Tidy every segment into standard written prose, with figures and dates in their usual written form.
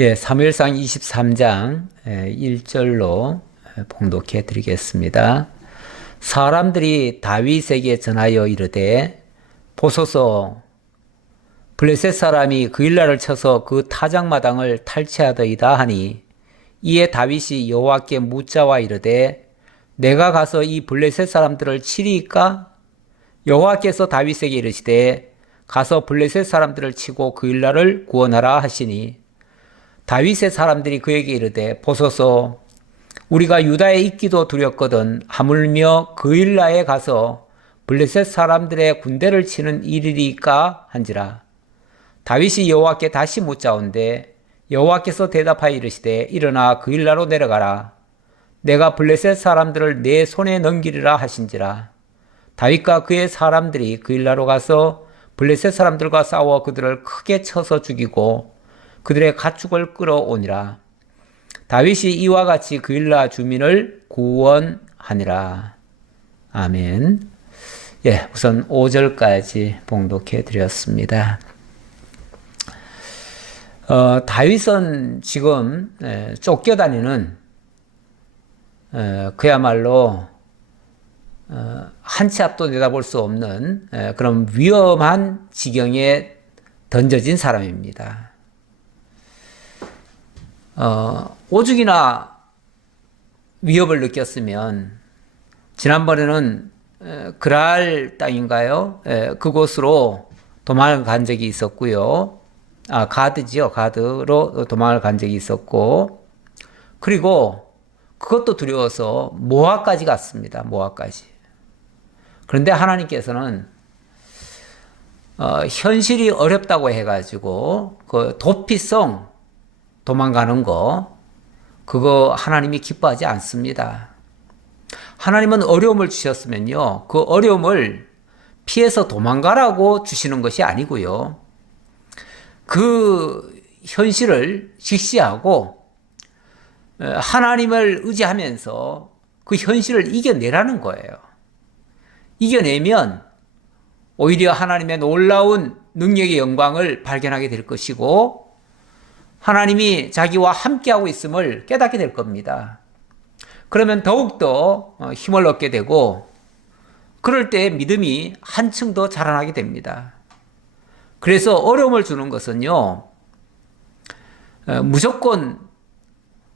예, 사무엘상 23장 1절로 봉독해 드리겠습니다. 사람들이 다윗에게 전하여 이르되 보소서 블레셋 사람이 그 일날을 쳐서 그 타작마당을 탈취하더이다 하니 이에 다윗이 여호와께 묻자와 이르되 내가 가서 이 블레셋 사람들을 치리이까? 여호와께서 다윗에게 이르시되 가서 블레셋 사람들을 치고 그 일날을 구원하라 하시니 다윗의 사람들이 그에게 이르되 보소서 우리가 유다에 있기도 두렵거든 하물며 그 일라에 가서 블레셋 사람들의 군대를 치는 일이리까 한지라. 다윗이 여호와께 다시 묻자온데 여호와께서 대답하여 이르시되 일어나 그 일라로 내려가라. 내가 블레셋 사람들을 내 손에 넘기리라 하신지라. 다윗과 그의 사람들이 그 일라로 가서 블레셋 사람들과 싸워 그들을 크게 쳐서 죽이고 그들의 가축을 끌어오니라. 다윗이 이와 같이 그 일라 주민을 구원하니라. 아멘. 예, 우선 5절까지 봉독해 드렸습니다. 다윗은 지금 쫓겨다니는 그야말로 한 치 앞도 내다볼 수 없는 그런 위험한 지경에 던져진 사람입니다. 오죽이나 위협을 느꼈으면 지난번에는 그랄 땅인가요? 그곳으로 도망을 간 적이 있었고요. 가드지요. 가드로 도망을 간 적이 있었고, 그리고 그것도 두려워서 모압까지 갔습니다. 모압까지. 그런데 하나님께서는 현실이 어렵다고 해가지고 그 도피성 도망가는 거, 그거 하나님이 기뻐하지 않습니다. 하나님은 어려움을 주셨으면요, 그 어려움을 피해서 도망가라고 주시는 것이 아니고요, 그 현실을 직시하고 하나님을 의지하면서 그 현실을 이겨내라는 거예요. 이겨내면 오히려 하나님의 놀라운 능력의 영광을 발견하게 될 것이고 하나님이 자기와 함께하고 있음을 깨닫게 될 겁니다. 그러면 더욱더 힘을 얻게 되고 그럴 때 믿음이 한층 더 자라나게 됩니다. 그래서 어려움을 주는 것은요, 무조건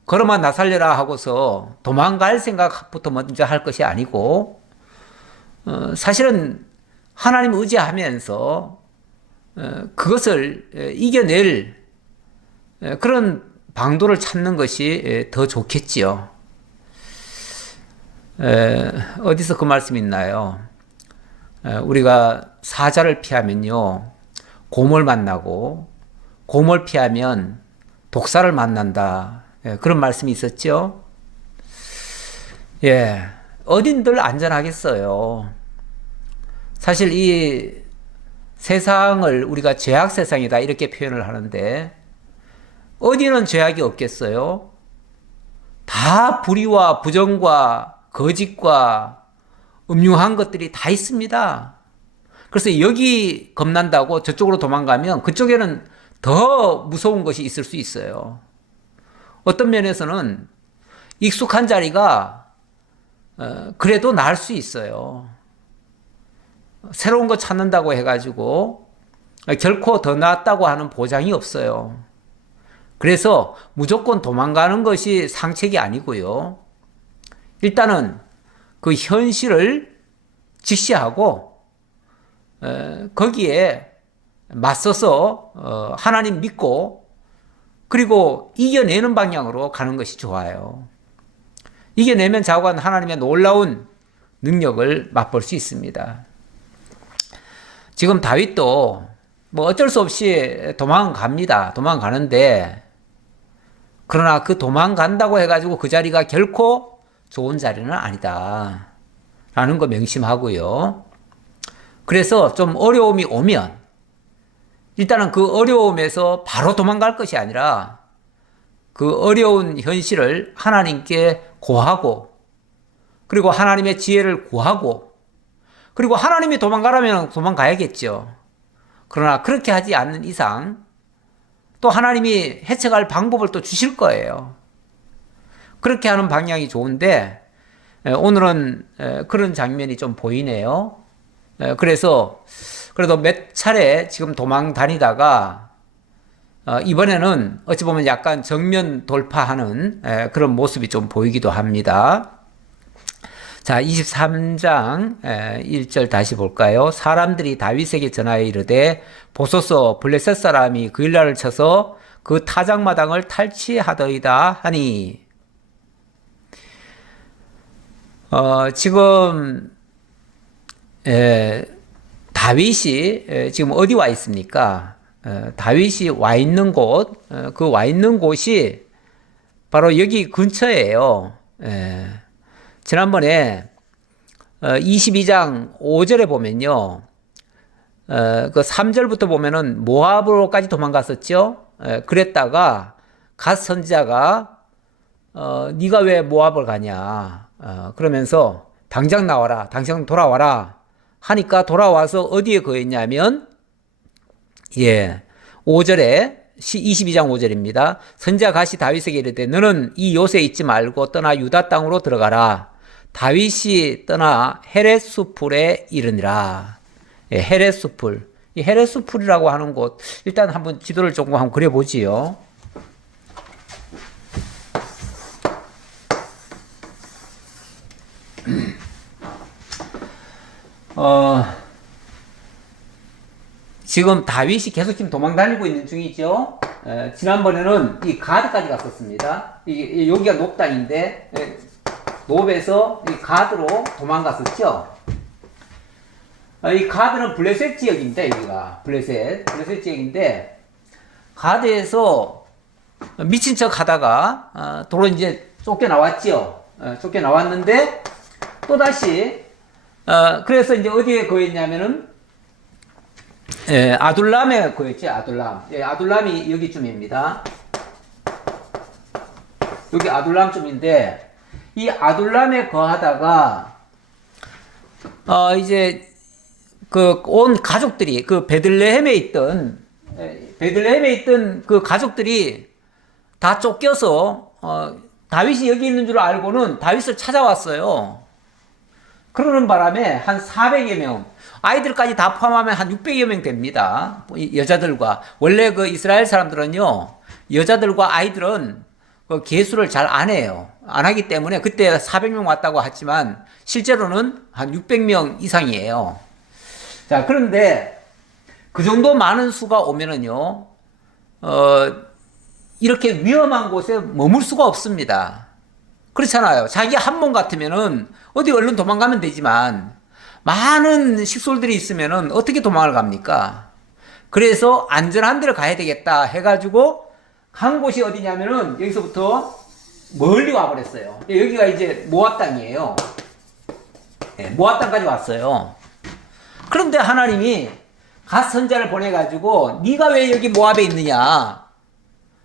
걸어만 나살려라 하고서 도망갈 생각부터 먼저 할 것이 아니고 사실은 하나님 의지하면서 그것을 이겨낼 그런 방도를 찾는 것이 더 좋겠지요. 어디서 그 말씀이 있나요? 우리가 사자를 피하면요, 곰을 만나고 곰을 피하면 독사를 만난다. 그런 말씀이 있었죠. 예, 어딘들 안전하겠어요. 사실 이 세상을 우리가 죄악 세상이다 이렇게 표현을 하는데 어디는 죄악이 없겠어요? 다 불의와 부정과 거짓과 음흉한 것들이 다 있습니다. 그래서 여기 겁난다고 저쪽으로 도망가면 그쪽에는 더 무서운 것이 있을 수 있어요. 어떤 면에서는 익숙한 자리가 그래도 나을 수 있어요. 새로운 거 찾는다고 해가지고 결코 더 낫다고 하는 보장이 없어요. 그래서 무조건 도망가는 것이 상책이 아니고요. 일단은 그 현실을 직시하고 거기에 맞서서 하나님 믿고 그리고 이겨내는 방향으로 가는 것이 좋아요. 이겨내면 자관 하나님의 놀라운 능력을 맛볼 수 있습니다. 지금 다윗도 뭐 어쩔 수 없이 도망갑니다. 도망가는데 그러나 그 도망간다고 해가지고 그 자리가 결코 좋은 자리는 아니다 라는 거 명심하고요. 그래서 좀 어려움이 오면 일단은 그 어려움에서 바로 도망갈 것이 아니라 그 어려운 현실을 하나님께 고하고 그리고 하나님의 지혜를 구하고 그리고 하나님이 도망가라면 도망가야겠죠. 그러나 그렇게 하지 않는 이상 또 하나님이 해책할 방법을 또 주실 거예요. 그렇게 하는 방향이 좋은데 오늘은 그런 장면이 좀 보이네요. 그래서 그래도 몇 차례 지금 도망 다니다가 이번에는 어찌 보면 약간 정면 돌파하는 그런 모습이 좀 보이기도 합니다. 자, 23장 1절 다시 볼까요? 사람들이 다윗에게 전하여 이르되 보소서 블레셋 사람이 그일라를 쳐서 그 타작마당을 탈취하더이다 하니. 지금 다윗이 지금 어디 와 있습니까? 다윗이 와 있는 곳, 그 와 있는 곳이 바로 여기 근처예요. 지난번에 22장 5절에 보면요, 그 3절부터 보면은 모압으로까지 도망갔었죠. 그랬다가 갓 선지자가 네가 왜 모압을 가냐, 그러면서 당장 나와라, 당장 돌아와라 하니까 돌아와서 어디에 거했냐면 5절에 22장 5절입니다. 선지자 갓이 다윗에게 이르되 너는 이 요새에 있지 말고 떠나 유다 땅으로 들어가라. 다윗이 떠나 헤레스풀에 이르니라. 헤레스풀. 이 헤레스풀이라고 하는 곳, 일단 한번 지도를 조금 한번 그려보지요. 지금 다윗이 계속 지금 도망 다니고 있는 중이죠. 지난번에는 이 가드까지 갔었습니다. 여기가 높당인데 높에서 이 가드로 도망갔었죠. 이 가드는 블레셋 지역입니다. 여기가 블레셋 지역인데 가드에서 미친 척 하다가 도로 이제 쫓겨나왔죠. 쫓겨나왔는데 또다시 그래서 이제 어디에 거했냐면은 아둘람에 거했지. 아둘람. 아둘람이 여기쯤입니다. 여기 아둘람쯤인데 이 아둘람에 거하다가 이제 그 온 가족들이 그 베들레헴에 있던 그 가족들이 다 쫓겨서 다윗이 여기 있는 줄 알고는 다윗을 찾아왔어요. 그러는 바람에 한 400여 명, 아이들까지 다 포함하면 한 600여 명 됩니다. 여자들과. 원래 그 이스라엘 사람들은요, 여자들과 아이들은 그 계수를 잘 안 해요. 안 하기 때문에 그때 400명 왔다고 하지만 실제로는 한 600명 이상이에요. 자, 그런데 그 정도 많은 수가 오면은요, 이렇게 위험한 곳에 머물 수가 없습니다. 그렇잖아요. 자기 한 몸 같으면은 어디 얼른 도망가면 되지만 많은 식솔들이 있으면은 어떻게 도망을 갑니까? 그래서 안전한 데를 가야 되겠다 해가지고 간 곳이 어디냐면은 여기서부터 멀리 와버렸어요. 여기가 이제 모압 땅이에요. 모압 땅까지 왔어요. 그런데 하나님이 갓 선지자를 보내가지고 네가 왜 여기 모압에 있느냐?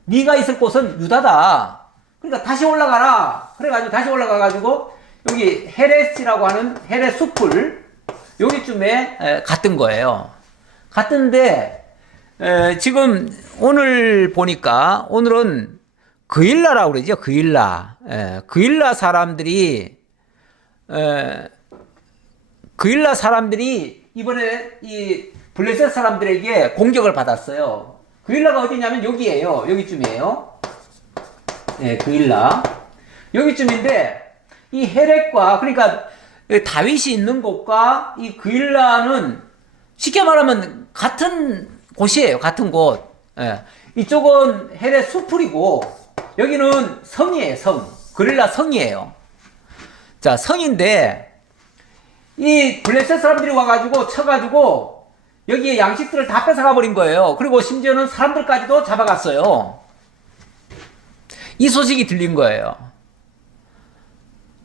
네가 있을 곳은 유다다. 그러니까 다시 올라가라. 그래가지고 다시 올라가가지고 여기 헤레스라고 하는 헤레스풀 여기쯤에 갔던 거예요. 갔던데 지금 오늘 보니까 오늘은 그일라라고 그러죠. 그일라 사람들이 이번에 이 블레셋 사람들에게 공격을 받았어요. 그일라가 어디냐면 여기에요. 여기쯤이에요. 그일라. 여기쯤인데 이 헤렉과 그러니까 다윗이 있는 곳과 이 그일라는 쉽게 말하면 같은 곳이에요. 같은 곳. 이쪽은 헤레 수풀이고 여기는 성이에요. 성. 그릴라 성이에요. 자, 성인데 이 블레셋 사람들이 와가지고 쳐가지고 여기에 양식들을 다 뺏어가 버린 거예요. 그리고 심지어는 사람들까지도 잡아갔어요. 이 소식이 들린 거예요.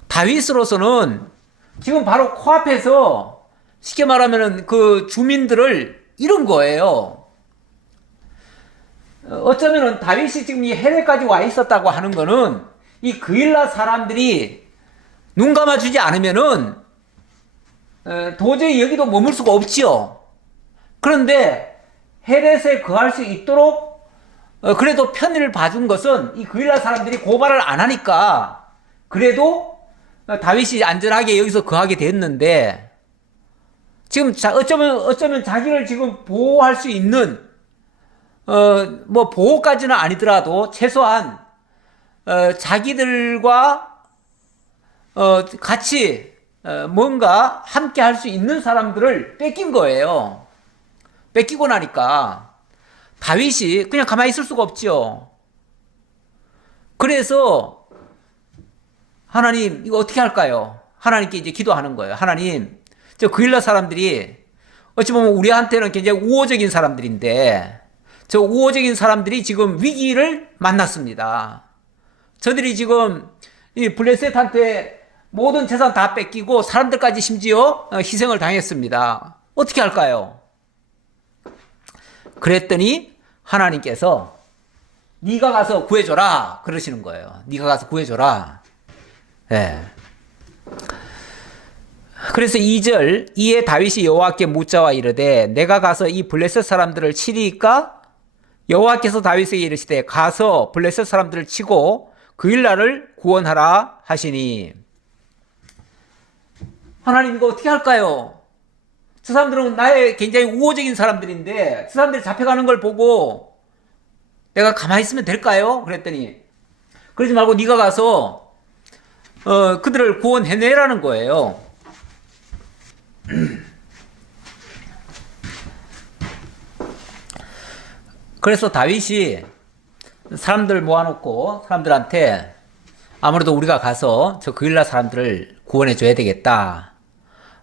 다윗으로서는 지금 바로 코앞에서 쉽게 말하면 그 주민들을 잃은 거예요. 어쩌면은 다윗이 지금 이 헤레까지 와 있었다고 하는 거는 이 그일라 사람들이 눈 감아주지 않으면은 도저히 여기도 머물 수가 없지요. 그런데 헤렛에 거할 수 있도록 그래도 편의를 봐준 것은 이 그일라 사람들이 고발을 안 하니까 그래도 다윗이 안전하게 여기서 거하게 됐는데 지금 어쩌면 자기를 지금 보호할 수 있는 뭐 보호까지는 아니더라도 최소한 자기들과 같이 뭔가 함께 할 수 있는 사람들을 뺏긴 거예요. 뺏기고 나니까 다윗이 그냥 가만히 있을 수가 없죠. 그래서 하나님 이거 어떻게 할까요? 하나님께 이제 기도하는 거예요. 하나님, 저 그일라 사람들이 어찌 보면 우리한테는 굉장히 우호적인 사람들인데 저 우호적인 사람들이 지금 위기를 만났습니다. 저들이 지금 이 블레셋한테 모든 재산 다 뺏기고 사람들까지 심지어 희생을 당했습니다. 어떻게 할까요? 그랬더니 하나님께서 네가 가서 구해줘라 그러시는 거예요. 네가 가서 구해줘라. 네. 그래서 2절 이에 다윗이 여호와께 묻자와 이르되 내가 가서 이 블레셋 사람들을 치리이까? 여호와께서 다윗에게 이르시되 가서 블레셋 사람들을 치고 그일라를 구원하라 하시니. 하나님 이거 어떻게 할까요? 저 사람들은 나의 굉장히 우호적인 사람들인데 저 사람들이 잡혀가는 걸 보고 내가 가만히 있으면 될까요? 그랬더니 그러지 말고 네가 가서 그들을 구원해내라는 거예요. 그래서 다윗이 사람들 모아놓고 사람들한테 아무래도 우리가 가서 저 그일라 사람들을 구원해 줘야 되겠다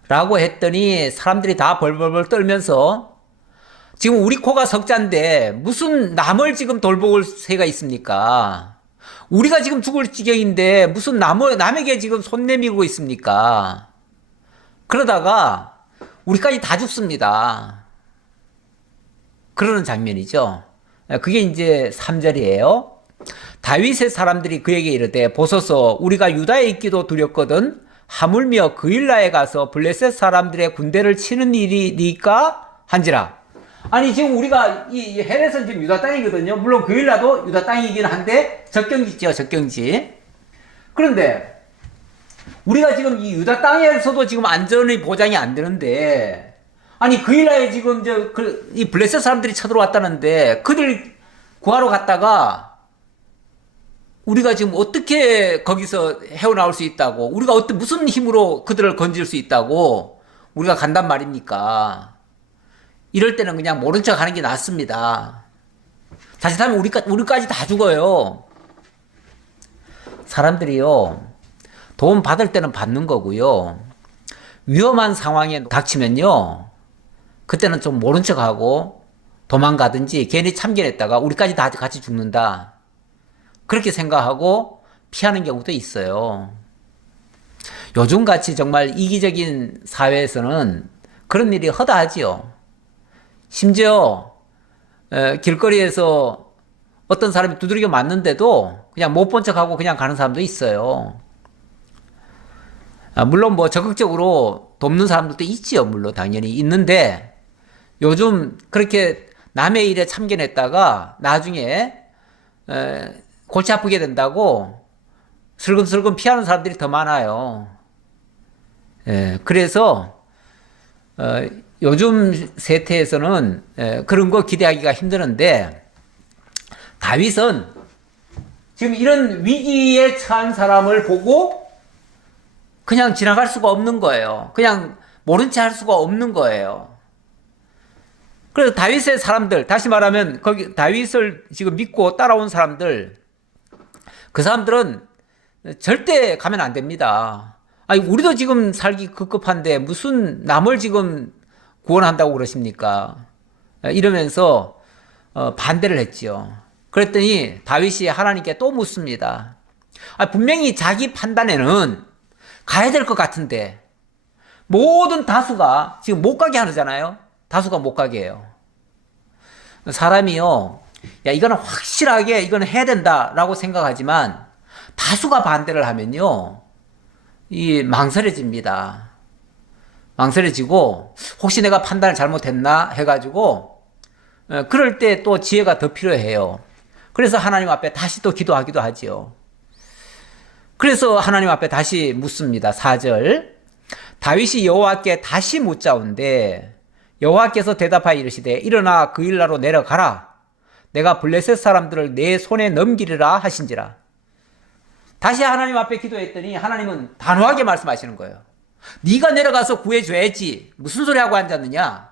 라고 했더니 사람들이 다 벌벌벌 떨면서 지금 우리 코가 석자인데 무슨 남을 지금 돌볼 새가 있습니까? 우리가 지금 죽을 지경인데 무슨 남에게 지금 손 내밀고 있습니까? 그러다가 우리까지 다 죽습니다. 그러는 장면이죠. 그게 이제 3절이에요. 다윗의 사람들이 그에게 이르되 보소서 우리가 유다에 있기도 두렵거든 하물며 그일라에 가서 블레셋 사람들의 군대를 치는 일이니까 한지라. 아니 지금 우리가 이 헬에서는 지금 유다 땅이거든요. 물론 그일라도 유다 땅이긴 한데 적경지죠, 적경지. 그런데 우리가 지금 이 유다 땅에서도 지금 안전의 보장이 안 되는데 아니 그일라에 지금 이 블레셋 사람들이 쳐들어왔다는데 그들 구하러 갔다가 우리가 지금 어떻게 거기서 헤어나올 수 있다고, 우리가 무슨 힘으로 그들을 건질 수 있다고 우리가 간단 말입니까? 이럴 때는 그냥 모른 척 하는 게 낫습니다. 자칫하면 우리까지 다 죽어요. 사람들이요, 도움 받을 때는 받는 거고요. 위험한 상황에 닥치면요, 그때는 좀 모른 척 하고 도망가든지 괜히 참견했다가 우리까지 다 같이 죽는다. 그렇게 생각하고 피하는 경우도 있어요. 요즘같이 정말 이기적인 사회에서는 그런 일이 허다하지요. 심지어 길거리에서 어떤 사람이 두드리겨 맞는데도 그냥 못 본 척하고 그냥 가는 사람도 있어요. 물론 뭐 적극적으로 돕는 사람들도 있지요. 물론 당연히 있는데 요즘 그렇게 남의 일에 참견했다가 나중에 골치 아프게 된다고 슬금슬금 피하는 사람들이 더 많아요. 그래서 요즘 세태에서는 그런 거 기대하기가 힘드는데 다윗은 지금 이런 위기에 처한 사람을 보고 그냥 지나갈 수가 없는 거예요. 그냥 모른 채 할 수가 없는 거예요. 그래서 다윗의 사람들, 다시 말하면 거기 다윗을 지금 믿고 따라온 사람들, 그 사람들은 절대 가면 안 됩니다. 아니, 우리도 지금 살기 급급한데 무슨 남을 지금 구원한다고 그러십니까? 이러면서 반대를 했지요. 그랬더니 다윗이 하나님께 또 묻습니다. 분명히 자기 판단에는 가야 될 것 같은데 모든 다수가 지금 못 가게 하잖아요. 다수가 못 가게 해요. 사람이요, 야, 이거는 확실하게 이거는 해야 된다라고 생각하지만 다수가 반대를 하면요, 이 망설여집니다. 망설여지고 혹시 내가 판단을 잘못했나 해가지고 그럴 때 또 지혜가 더 필요해요. 그래서 하나님 앞에 다시 또 기도하기도 하지요. 그래서 하나님 앞에 다시 묻습니다. 4절. 다윗이 여호와께 다시 묻자온데 여호와께서 대답하여 이르시되 일어나 그 일나로 내려가라. 내가 블레셋 사람들을 내 손에 넘기리라 하신지라. 다시 하나님 앞에 기도했더니 하나님은 단호하게 말씀하시는 거예요. 네가 내려가서 구해줘야지. 무슨 소리 하고 앉았느냐?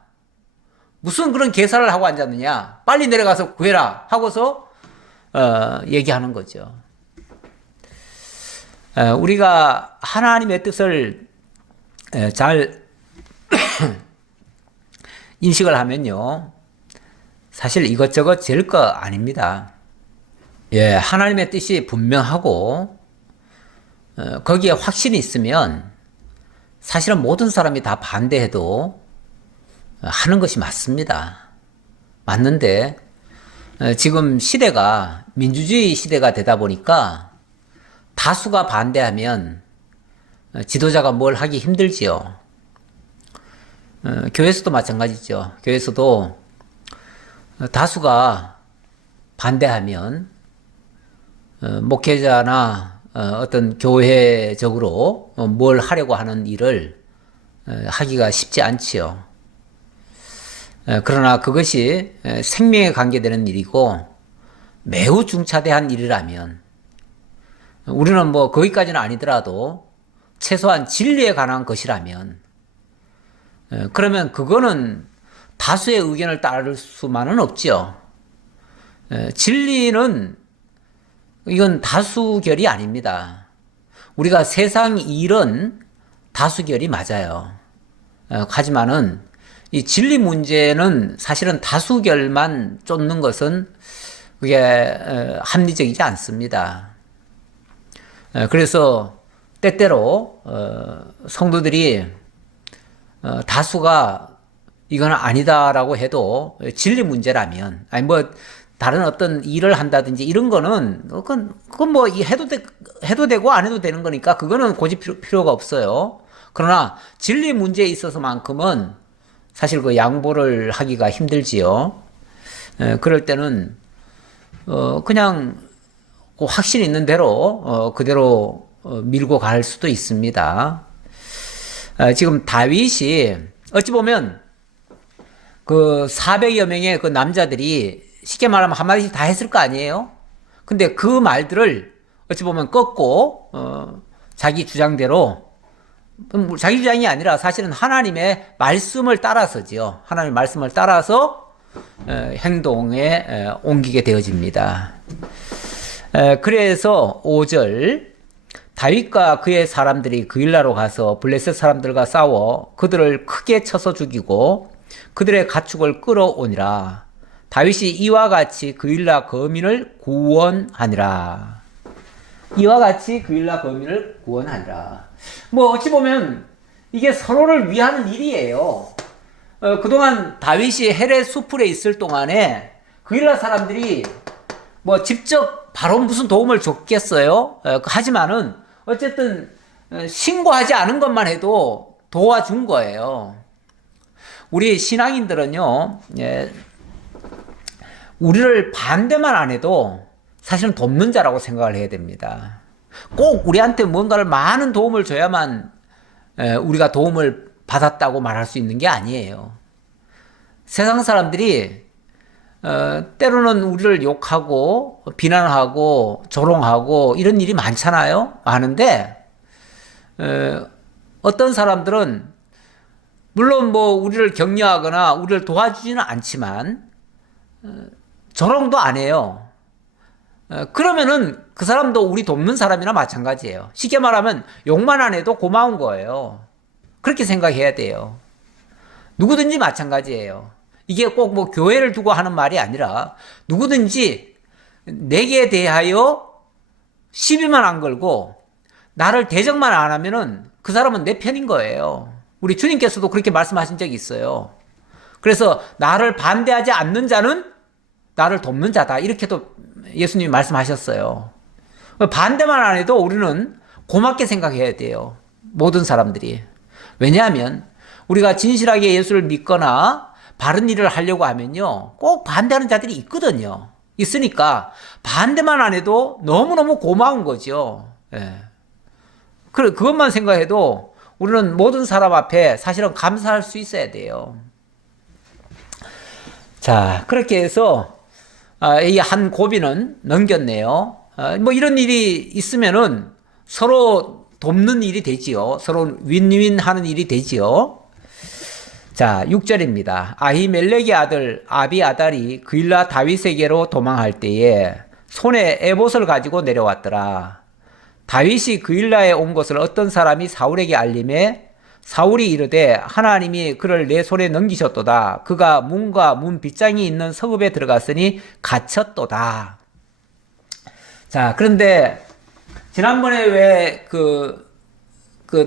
무슨 그런 계산을 하고 앉았느냐? 빨리 내려가서 구해라 하고서 얘기하는 거죠. 우리가 하나님의 뜻을 잘 인식을 하면요, 사실 이것저것 잴 거 아닙니다. 예, 하나님의 뜻이 분명하고 거기에 확신이 있으면 사실은 모든 사람이 다 반대해도 하는 것이 맞습니다. 맞는데 지금 시대가 민주주의 시대가 되다 보니까 다수가 반대하면 지도자가 뭘 하기 힘들지요. 교회에서도 마찬가지죠. 교회에서도 다수가 반대하면 목회자나 어떤 교회적으로 뭘 하려고 하는 일을 하기가 쉽지 않지요. 그러나 그것이 생명에 관계되는 일이고 매우 중차대한 일이라면 우리는 뭐 거기까지는 아니더라도 최소한 진리에 관한 것이라면 그러면 그거는 다수의 의견을 따를 수만은 없지요. 진리는 이건 다수결이 아닙니다. 우리가 세상 일은 다수결이 맞아요. 하지만은 이 진리 문제는 사실은 다수결만 쫓는 것은 그게 합리적이지 않습니다. 그래서 때때로 성도들이 다수가 이건 아니다라고 해도 진리 문제라면, 아니 뭐 다른 어떤 일을 한다든지 이런 거는 그건 뭐 해도 되고 안 해도 되는 거니까 그거는 고집 필요가 없어요. 그러나 진리 문제에 있어서만큼은 사실 그 양보를 하기가 힘들지요. 그럴 때는 그냥 그 확신 있는 대로 그대로 밀고 갈 수도 있습니다. 지금 다윗이 어찌 보면 그 400여 명의 그 남자들이 쉽게 말하면 한마디씩 다 했을 거 아니에요? 근데 그 말들을 어찌 보면 꺾고 자기 주장대로, 자기 주장이 아니라 사실은 하나님의 말씀을 따라서지요. 하나님의 말씀을 따라서 행동에 옮기게 되어집니다. 그래서 5절, 다윗과 그의 사람들이 그 일나로 가서 블레셋 사람들과 싸워 그들을 크게 쳐서 죽이고 그들의 가축을 끌어오니라. 다윗이 이와 같이 그 일나 거민을 구원하니라. 이와 같이 그 일나 거민을 구원하니라. 뭐 어찌 보면 이게 서로를 위하는 일이에요. 그동안 다윗이 헤레 수풀에 있을 동안에 그 일나 사람들이 뭐 직접 바로 무슨 도움을 줬겠어요? 하지만은 어쨌든 신고하지 않은 것만 해도 도와준 거예요. 우리 신앙인들은요, 우리를 반대만 안 해도 사실은 돕는 자라고 생각을 해야 됩니다. 꼭 우리한테 뭔가를 많은 도움을 줘야만 우리가 도움을 받았다고 말할 수 있는 게 아니에요. 세상 사람들이 때로는 우리를 욕하고 비난하고 조롱하고 이런 일이 많잖아요. 많은데 어떤 사람들은 물론 뭐 우리를 격려하거나 우리를 도와주지는 않지만 조롱도 안 해요. 그러면은 그 사람도 우리 돕는 사람이나 마찬가지예요. 쉽게 말하면 욕만 안 해도 고마운 거예요. 그렇게 생각해야 돼요. 누구든지 마찬가지예요. 이게 꼭 뭐 교회를 두고 하는 말이 아니라 누구든지 내게 대하여 시비만 안 걸고 나를 대적만 안 하면은 그 사람은 내 편인 거예요. 우리 주님께서도 그렇게 말씀하신 적이 있어요. 그래서 나를 반대하지 않는 자는 나를 돕는 자다. 이렇게도 예수님이 말씀하셨어요. 반대만 안 해도 우리는 고맙게 생각해야 돼요. 모든 사람들이. 왜냐하면 우리가 진실하게 예수를 믿거나 바른 일을 하려고 하면요, 꼭 반대하는 자들이 있거든요. 있으니까 반대만 안 해도 너무너무 고마운 거죠. 예. 그것만 생각해도 우리는 모든 사람 앞에 사실은 감사할 수 있어야 돼요. 자, 그렇게 해서 이 한 고비는 넘겼네요. 뭐 이런 일이 있으면은 서로 돕는 일이 되지요. 서로 윈윈 하는 일이 되지요. 자, 6절입니다. 아히멜렉의 아들 아비아달이 그일라 다윗에게로 도망할 때에 손에 에봇을 가지고 내려왔더라. 다윗이 그일라에 온 것을 어떤 사람이 사울에게 알림해 사울이 이르되 하나님이 그를 내 손에 넘기셨도다. 그가 문과 문 빗장이 있는 성읍에 들어갔으니 갇혔도다. 자, 그런데 지난번에 왜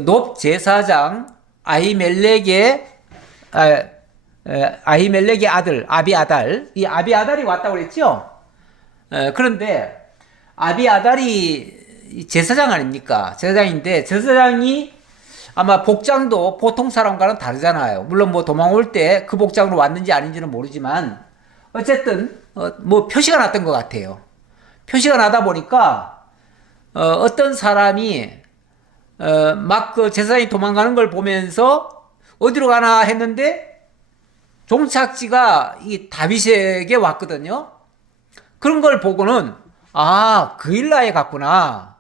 높 제사장 아히멜렉의 아들 아비아달, 이 아비아달이 왔다고 그랬죠? 그런데 아비아달이 제사장 아닙니까? 제사장인데 제사장이 아마 복장도 보통 사람과는 다르잖아요. 물론 뭐 도망올 때 그 복장으로 왔는지 아닌지는 모르지만 어쨌든 뭐 표시가 났던 것 같아요. 표시가 나다 보니까 어떤 사람이 막 그 제사장이 도망가는 걸 보면서 어디로 가나 했는데 종착지가 이 다윗에게 왔거든요. 그런 걸 보고는 그일라에 갔구나.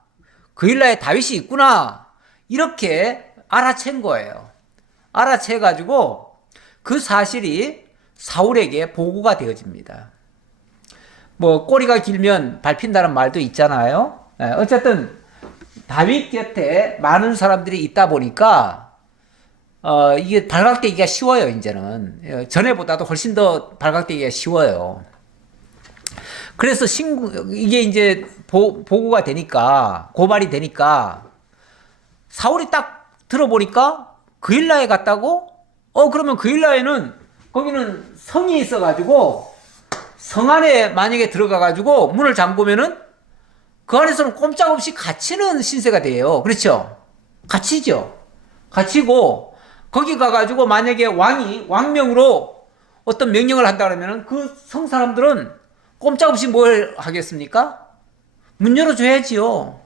그일라에 다윗이 있구나. 이렇게 알아챈 거예요. 알아채가지고 그 사실이 사울에게 보고가 되어집니다. 뭐 꼬리가 길면 밟힌다는 말도 있잖아요. 어쨌든 다윗 곁에 많은 사람들이 있다 보니까 이게 발각되기가 쉬워요. 이제는 전에보다도 훨씬 더 발각되기가 쉬워요. 그래서 이게 이제 보고가 되니까 고발이 되니까 사울이 딱 들어보니까 그일라에 갔다고? 그러면 그일라에는 거기는 성이 있어가지고 성 안에 만약에 들어가가지고 문을 잠그면은 그 안에서는 꼼짝없이 갇히는 신세가 돼요. 그렇죠? 갇히죠. 갇히고 거기 가가지고 만약에 왕명으로 어떤 명령을 한다 그러면은 그 성 사람들은 꼼짝없이 뭘 하겠습니까? 문 열어줘야지요.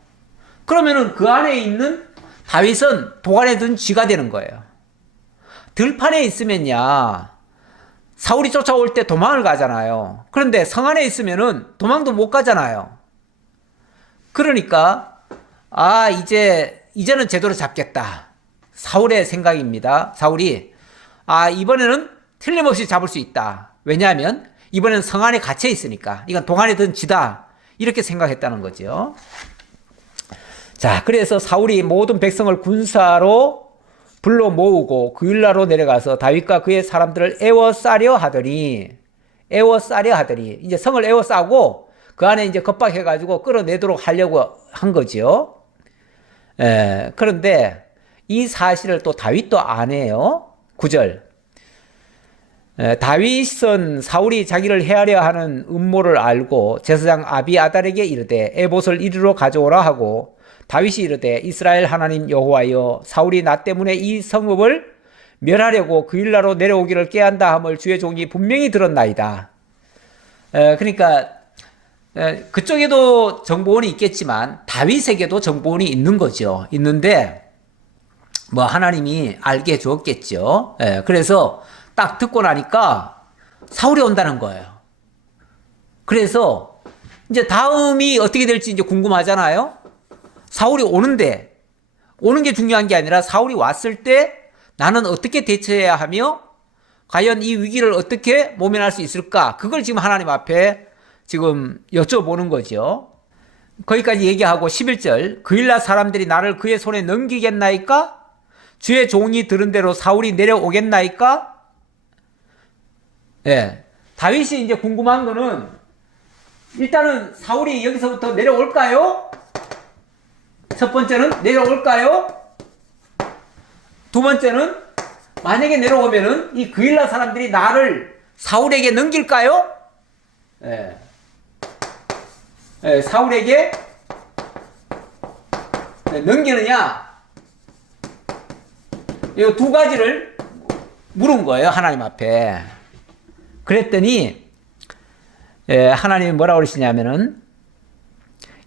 그러면은 그 안에 있는 다윗은 도관에 든 쥐가 되는 거예요. 들판에 있으면야 사울이 쫓아올 때 도망을 가잖아요. 그런데 성 안에 있으면은 도망도 못 가잖아요. 그러니까 이제는 제대로 잡겠다. 사울의 생각입니다. 사울이 이번에는 틀림없이 잡을 수 있다. 왜냐하면 이번에는 성 안에 갇혀 있으니까 이건 도관에 든 쥐다. 이렇게 생각했다는 거죠. 자, 그래서 사울이 모든 백성을 군사로 불러 모으고 그일라로 내려가서 다윗과 그의 사람들을 에워싸려 하더니 이제 성을 에워싸고 그 안에 이제 겁박해가지고 끌어내도록 하려고 한 거죠. 그런데 이 사실을 또 다윗도 안 해요. 9절. 다윗은 사울이 자기를 해하려 하는 음모를 알고 제사장 아비아달에게 이르되 에봇을 이리로 가져오라 하고 다윗이 이르되 이스라엘 하나님 여호와여 사울이 나 때문에 이 성읍을 멸하려고 그일라로 내려오기를 꾀한다 함을 주의 종이 분명히 들었나이다. 그러니까 그쪽에도 정보원이 있겠지만 다윗에게도 정보원이 있는 거죠. 있는데 뭐 하나님이 알게 해주었겠죠. 그래서 딱 듣고 나니까 사울이 온다는 거예요. 그래서 이제 다음이 어떻게 될지 이제 궁금하잖아요. 사울이 오는 게 중요한 게 아니라 사울이 왔을 때 나는 어떻게 대처해야 하며 과연 이 위기를 어떻게 모면할 수 있을까? 그걸 지금 하나님 앞에 지금 여쭤보는 거죠. 거기까지 얘기하고 11절 그일라 사람들이 나를 그의 손에 넘기겠나이까? 주의 종이 들은 대로 사울이 내려오겠나이까? 다윗이 이제 궁금한 거는 일단은 사울이 여기서부터 내려올까요? 첫 번째는 내려올까요? 두 번째는 만약에 내려오면은 이 그일라 사람들이 나를 사울에게 넘길까요? 사울에게 넘기느냐? 이 두 가지를 물은 거예요, 하나님 앞에. 그랬더니 하나님이 뭐라고 그러시냐면은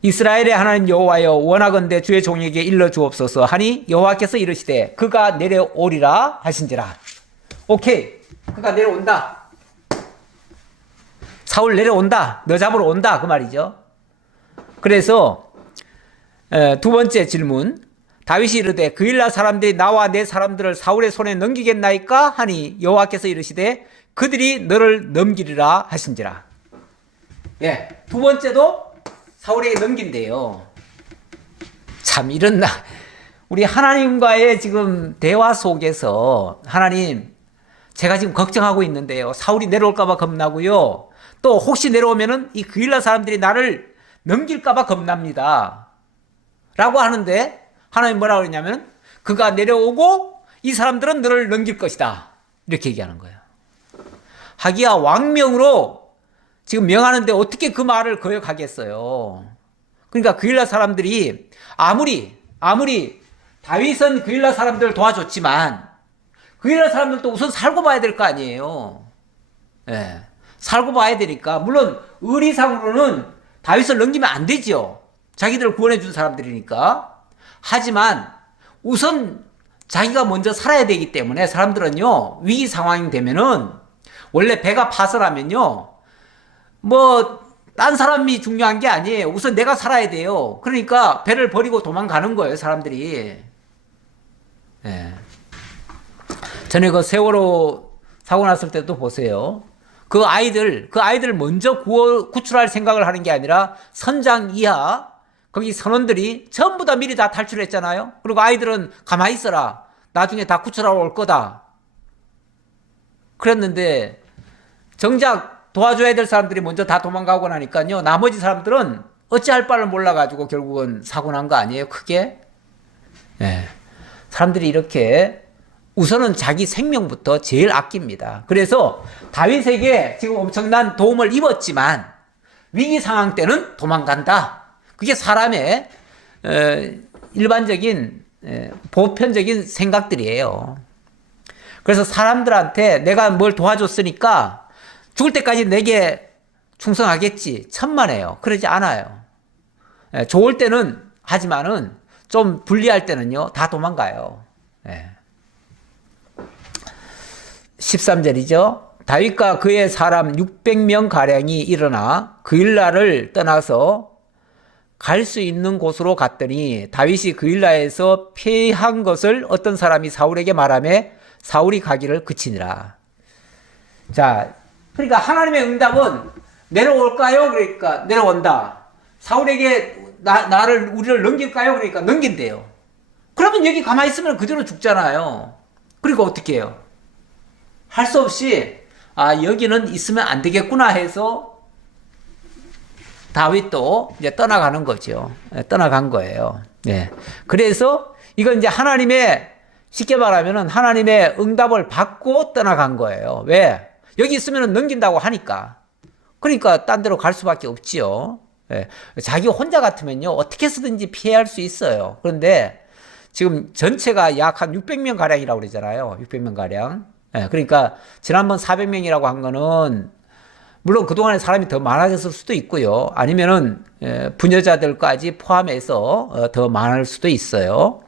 이스라엘의 하나님 여호와여 원하건대 주의 종에게 일러 주옵소서 하니 여호와께서 이르시되 그가 내려오리라 하신지라. 오케이, 그가 내려온다. 사울 내려온다. 너 잡으러 온다. 그 말이죠. 그래서 두 번째 질문, 다윗이 이르되 그일라 사람들이 나와 내 사람들을 사울의 손에 넘기겠나이까 하니 여호와께서 이르시되 그들이 너를 넘기리라 하신지라. 두 번째도 사울에게 넘긴대요. 참 이런 우리 하나님과의 지금 대화 속에서 하나님, 제가 지금 걱정하고 있는데요. 사울이 내려올까봐 겁나고요. 또 혹시 내려오면은 이 그일라 사람들이 나를 넘길까봐 겁납니다. 라고 하는데 하나님 뭐라고 그러냐면 그가 내려오고 이 사람들은 너를 넘길 것이다. 이렇게 얘기하는 거예요. 하기야 왕명으로 지금 명하는데 어떻게 그 말을 거역하겠어요. 그러니까 그일라 사람들이 아무리 다윗은 그일라 사람들을 도와줬지만 그일라 사람들도 우선 살고 봐야 될 거 아니에요. 살고 봐야 되니까 물론 의리상으로는 다윗을 넘기면 안 되죠. 자기들을 구원해 준 사람들이니까. 하지만 우선 자기가 먼저 살아야 되기 때문에 사람들은요, 위기 상황이 되면은 원래 배가 파설하면요, 딴 사람이 중요한 게 아니에요. 우선 내가 살아야 돼요. 그러니까 배를 버리고 도망가는 거예요, 사람들이. 전에 그 세월호 사고 났을 때도 보세요. 그 아이들 먼저 구출할 생각을 하는 게 아니라 선장 이하 거기 선원들이 전부 다 미리 다 탈출했잖아요. 그리고 아이들은 가만히 있어라. 나중에 다 구출하러 올 거다. 그랬는데 정작 도와줘야 될 사람들이 먼저 다 도망가고 나니까요. 나머지 사람들은 어찌할 바를 몰라가지고 결국은 사고 난 거 아니에요, 크게? 사람들이 이렇게 우선은 자기 생명부터 제일 아낍니다. 그래서 다윗에게 지금 엄청난 도움을 입었지만 위기 상황 때는 도망간다. 그게 사람의 일반적인 보편적인 생각들이에요. 그래서 사람들한테 내가 뭘 도와줬으니까 죽을 때까지 내게 충성하겠지, 천만에요. 그러지 않아요. 좋을 때는 하지만은 좀 불리할 때는요 다 도망가요. 13절이죠. 다윗과 그의 사람 600명 가량이 일어나 그일라를 떠나서 갈 수 있는 곳으로 갔더니 다윗이 그일라에서 피한 것을 어떤 사람이 사울에게 말하며 사울이 가기를 그치니라. 자, 그러니까 하나님의 응답은 내려올까요? 그러니까 내려온다. 사울에게 우리를 넘길까요? 그러니까 넘긴대요. 그러면 여기 가만히 있으면 그대로 죽잖아요. 그리고 어떻게 해요? 할 수 없이 여기는 있으면 안 되겠구나 해서 다윗도 이제 떠나가는 거죠. 떠나간 거예요. 그래서 이건 이제 쉽게 말하면 하나님의 응답을 받고 떠나간 거예요. 왜? 여기 있으면 넘긴다고 하니까. 그러니까 딴 데로 갈 수밖에 없지요. 자기 혼자 같으면요 어떻게 해서든지 피할 수 있어요. 그런데 지금 전체가 약 한 600명 가량이라고 그러잖아요. 600명 가량. 그러니까 지난번 400명이라고 한 거는 물론 그동안에 사람이 더 많아졌을 수도 있고요. 아니면은 부녀자들까지 포함해서 더 많을 수도 있어요.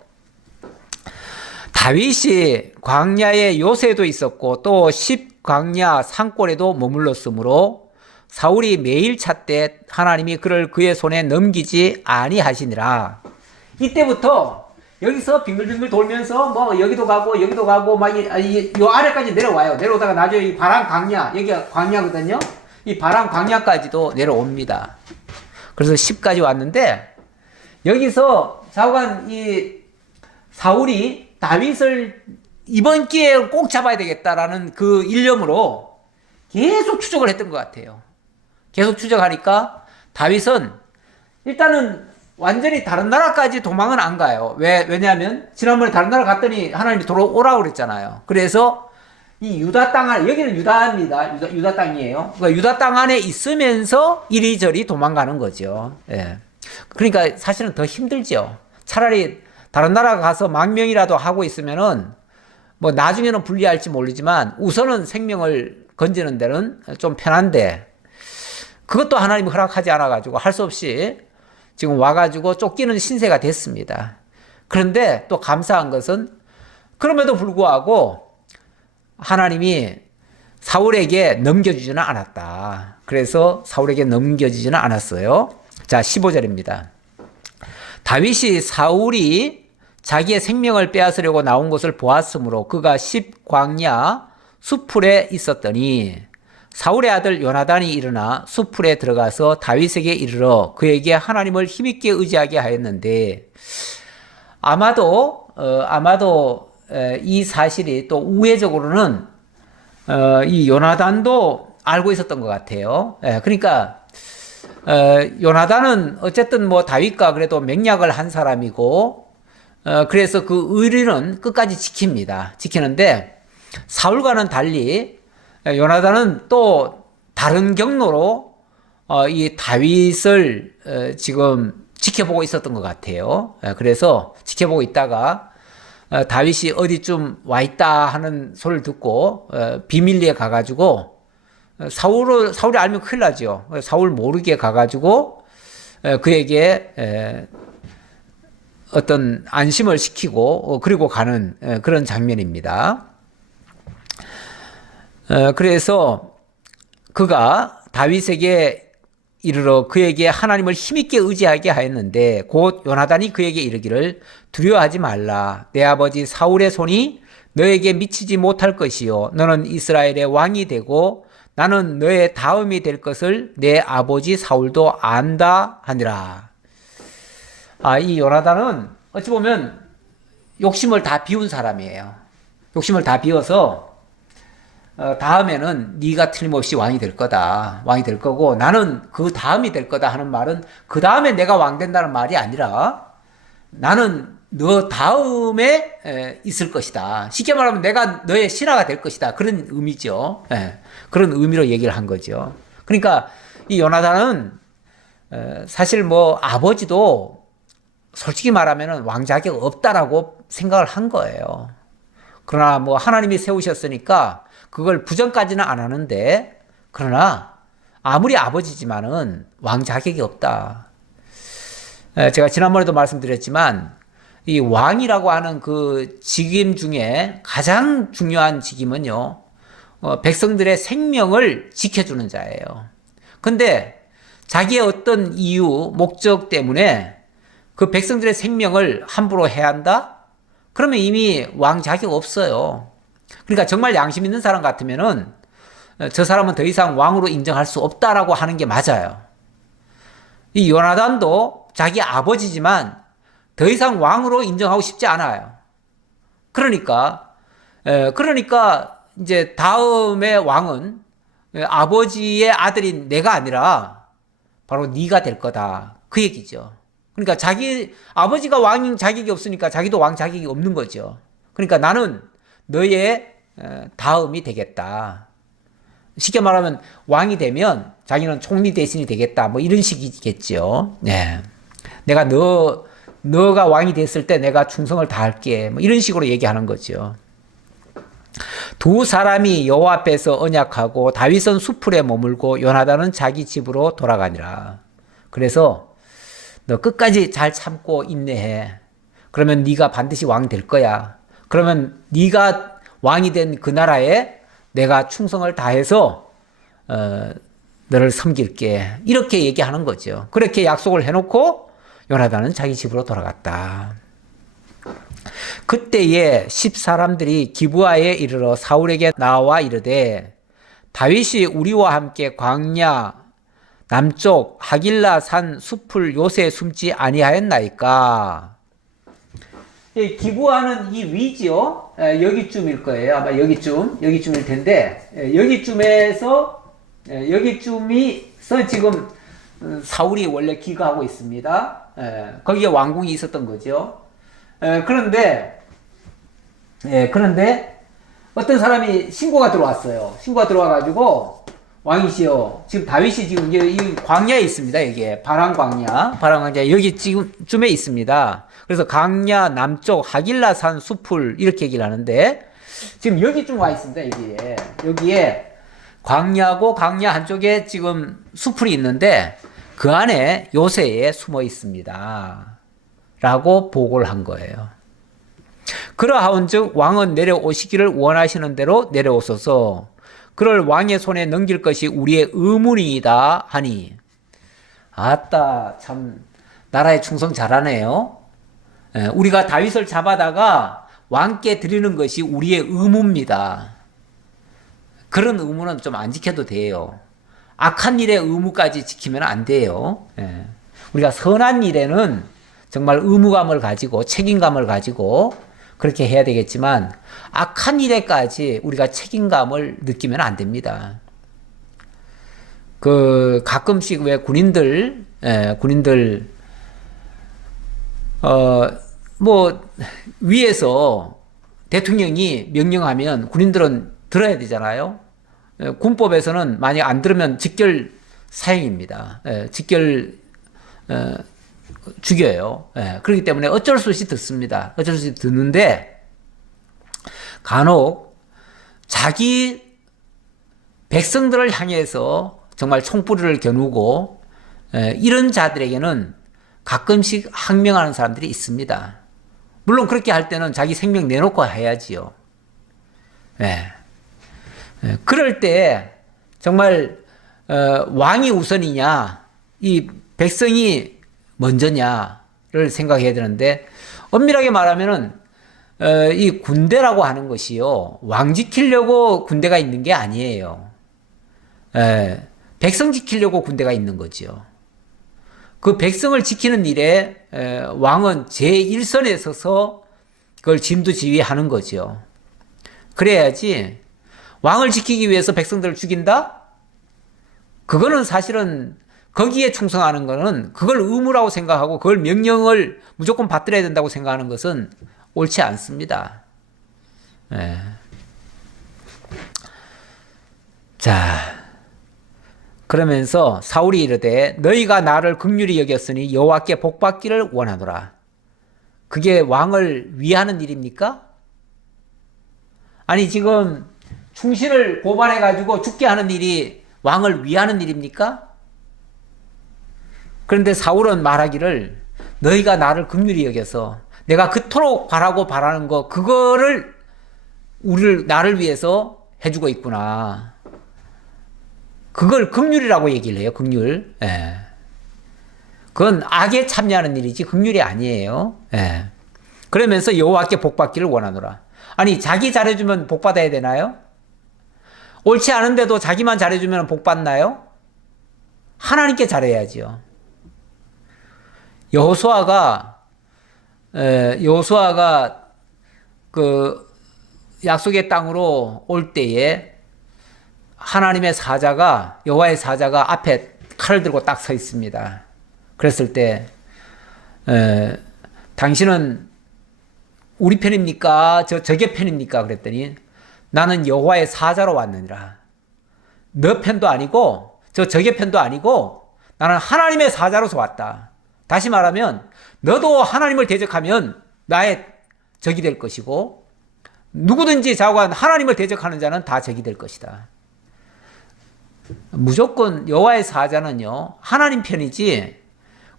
다윗이 광야에 요새도 있었고 또 10광야 산골에도 머물렀으므로 사울이 매일 찾되 하나님이 그를 그의 손에 넘기지 아니하시니라. 이때부터 여기서 빙글빙글 돌면서 여기도 가고 막 요 아래까지 내려와요. 내려오다가 나중에 이 바람 광야, 여기가 광야거든요. 이 바람 광야까지도 내려옵니다. 그래서 10까지 왔는데 여기서 좌우간 이 사울이 다윗을 이번 기회에 꼭 잡아야 되겠다라는 그 일념으로 계속 추적을 했던 것 같아요. 계속 추적하니까 다윗은 일단은 완전히 다른 나라까지 도망은 안 가요. 왜냐하면 지난번에 다른 나라 갔더니 하나님이 돌아오라고 그랬잖아요. 그래서 이 유다 땅 안에, 여기는 유다입니다. 유다 땅이에요. 그러니까 유다 땅 안에 있으면서 이리저리 도망가는 거죠. 그러니까 사실은 더 힘들죠. 차라리 다른 나라 가서 망명이라도 하고 있으면은 나중에는 불리할지 모르지만 우선은 생명을 건지는 데는 좀 편한데 그것도 하나님이 허락하지 않아가지고 할 수 없이 지금 와가지고 쫓기는 신세가 됐습니다. 그런데 또 감사한 것은 그럼에도 불구하고 하나님이 사울에게 넘겨주지는 않았다. 그래서 사울에게 넘겨주지는 않았어요. 자, 15절입니다. 다윗이 사울이 자기의 생명을 빼앗으려고 나온 것을 보았으므로 그가 십광야 수풀에 있었더니 사울의 아들 요나단이 일어나 수풀에 들어가서 다윗에게 이르러 그에게 하나님을 힘있게 의지하게 하였는데 아마도 이 사실이 또 우회적으로는 이 요나단도 알고 있었던 것 같아요. 그러니까 요나단은 어쨌든 뭐 다윗과 그래도 맹약을 한 사람이고 그래서 그 의리는 끝까지 지키는데 사울과는 달리 요나단은 또 다른 경로로 이 다윗을 지금 지켜보고 있었던 것 같아요. 그래서 지켜보고 있다가 다윗이 어디쯤 와 있다 하는 소리를 듣고 비밀리에 가가지고 사울이 알면 큰일 나죠. 사울 모르게 가가지고 그에게 어떤 안심을 시키고 그리고 가는 그런 장면입니다. 그래서 그가 다윗에게 이르러 그에게 하나님을 힘있게 의지하게 하였는데 곧 요나단이 그에게 이르기를 두려워하지 말라. 내 아버지 사울의 손이 너에게 미치지 못할 것이요 너는 이스라엘의 왕이 되고 나는 너의 다음이 될 것을 내 아버지 사울도 안다 하니라. 이 요나단은 어찌 보면 욕심을 다 비운 사람이에요. 욕심을 다 비워서 다음에는 네가 틀림없이 왕이 될 거다. 왕이 될 거고 나는 그 다음이 될 거다 하는 말은 그 다음에 내가 왕 된다는 말이 아니라 나는 너 다음에 있을 것이다. 쉽게 말하면 내가 너의 신하가 될 것이다. 그런 의미죠. 그런 의미로 얘기를 한 거죠. 그러니까 이 요나단은 사실 뭐 아버지도 솔직히 말하면 왕 자격 없다라고 생각을 한 거예요. 그러나 뭐 하나님이 세우셨으니까 그걸 부정까지는 안 하는데 그러나 아무리 아버지지만은 왕 자격이 없다. 제가 지난번에도 말씀드렸지만 이 왕이라고 하는 그 직임 중에 가장 중요한 직임은요, 백성들의 생명을 지켜주는 자예요. 근데 자기의 어떤 이유, 목적 때문에 그 백성들의 생명을 함부로 해야 한다? 그러면 이미 왕 자격 없어요. 그러니까 정말 양심 있는 사람 같으면은 저 사람은 더 이상 왕으로 인정할 수 없다라고 하는 게 맞아요. 이 요나단도 자기 아버지지만 더 이상 왕으로 인정하고 싶지 않아요. 그러니까 이제 다음의 왕은 아버지의 아들인 내가 아니라 바로 네가 될 거다. 그 얘기죠. 그러니까 자기 아버지가 왕인 자격이 없으니까 자기도 왕 자격이 없는 거죠. 그러니까 나는 너의 다음이 되겠다. 쉽게 말하면 왕이 되면 자기는 총리 대신이 되겠다. 뭐 이런 식이겠죠. 네. 내가 너가 왕이 됐을 때 내가 충성을 다할게. 뭐 이런 식으로 얘기하는 거죠. 두 사람이 여호와 앞에서 언약하고 다윗은 수풀에 머물고 요나단은 자기 집으로 돌아가니라. 그래서 너 끝까지 잘 참고 인내해. 그러면 네가 반드시 왕 될 거야. 그러면 네가 왕이 된 그 나라에 내가 충성을 다해서 너를 섬길게. 이렇게 얘기하는 거죠. 그렇게 약속을 해놓고 요나단은 자기 집으로 돌아갔다. 그때에 10사람들이 기브아에 이르러 사울에게 나와 이르되 다윗이 우리와 함께 광야 남쪽 하길라 산 숲을 요새 숨지 아니하였나이까. 기브아는 이 위지요. 여기쯤일 거예요. 아마 여기쯤일 텐데 여기쯤에서 지금 사울이 원래 기거하고 있습니다. 거기에 왕궁이 있었던 거죠. 그런데 어떤 사람이 신고가 들어왔어요. 신고가 들어와가지고 왕이시여, 지금 다윗이 지금 이 광야에 있습니다. 이게 바람 광야 여기 지금쯤에 있습니다. 그래서 광야 남쪽 하길라 산 숲을 이렇게 얘기를 하는데 지금 여기쯤 와 있습니다. 여기에 광야고 광야 한쪽에 지금 수풀이 있는데 그 안에 요새에 숨어 있습니다. 라고 보고를 한 거예요. 그러하온즉 왕은 내려오시기를 원하시는 대로 내려오소서. 그를 왕의 손에 넘길 것이 우리의 의문이다 하니. 아따, 참 나라에 충성 잘하네요. 우리가 다윗을 잡아다가 왕께 드리는 것이 우리의 의무입니다. 그런 의무는 좀 안 지켜도 돼요. 악한 일의 의무까지 지키면 안 돼요. 우리가 선한 일에는 정말 의무감을 가지고 책임감을 가지고 그렇게 해야 되겠지만 악한 일에까지 우리가 책임감을 느끼면 안 됩니다. 그 가끔씩 왜 군인들 뭐 위에서 대통령이 명령하면 군인들은 들어야 되잖아요. 군법에서는 만약 안 들으면 직결 사형입니다. 직결 죽여요. 그렇기 때문에 어쩔 수 없이 듣습니다. 어쩔 수 없이 듣는데 간혹 자기 백성들을 향해서 정말 총부리를 겨누고 이런 자들에게는 가끔씩 항명하는 사람들이 있습니다. 물론 그렇게 할 때는 자기 생명 내놓고 해야지요. 그럴 때 정말 왕이 우선이냐 이 백성이 먼저냐를 생각해야 되는데 엄밀하게 말하면은 이 군대라고 하는 것이요 왕 지키려고 군대가 있는 게 아니에요. 백성 지키려고 군대가 있는 거지요. 그 백성을 지키는 일에 왕은 제1선에 서서 그걸 진두지휘하는 거죠. 그래야지 왕을 지키기 위해서 백성들을 죽인다? 그거는 사실은 거기에 충성하는 거는 그걸 의무라고 생각하고 그걸 명령을 무조건 받들어야 된다고 생각하는 것은 옳지 않습니다. 자, 그러면서 사울이 이르되 너희가 나를 긍휼히 여겼으니 여호와께 복받기를 원하노라. 그게 왕을 위하는 일입니까? 아니 지금 충신을 고발해가지고 죽게 하는 일이 왕을 위하는 일입니까? 그런데 사울은 말하기를 너희가 나를 긍휼히 여겨서 내가 그토록 바라는 거 그거를 나를 위해서 해주고 있구나. 그걸 긍휼이라고 얘기를 해요. 긍휼. 그건 악에 참여하는 일이지 긍휼이 아니에요. 그러면서 여호와께 복받기를 원하노라. 아니 자기 잘해주면 복받아야 되나요? 옳지 않은데도 자기만 잘해주면 복받나요? 하나님께 잘해야지요. 여호수아가 그 약속의 땅으로 올 때에 하나님의 사자가 여호와의 사자가 앞에 칼을 들고 딱 서 있습니다. 그랬을 때 당신은 우리 편입니까? 저게 편입니까? 그랬더니 나는 여호와의 사자로 왔느니라. 너 편도 아니고 저게 편도 아니고 나는 하나님의 사자로서 왔다. 다시 말하면 너도 하나님을 대적하면 나의 적이 될 것이고 누구든지 자관 하나님을 대적하는 자는 다 적이 될 것이다. 무조건 여호와의 사자는요 하나님 편이지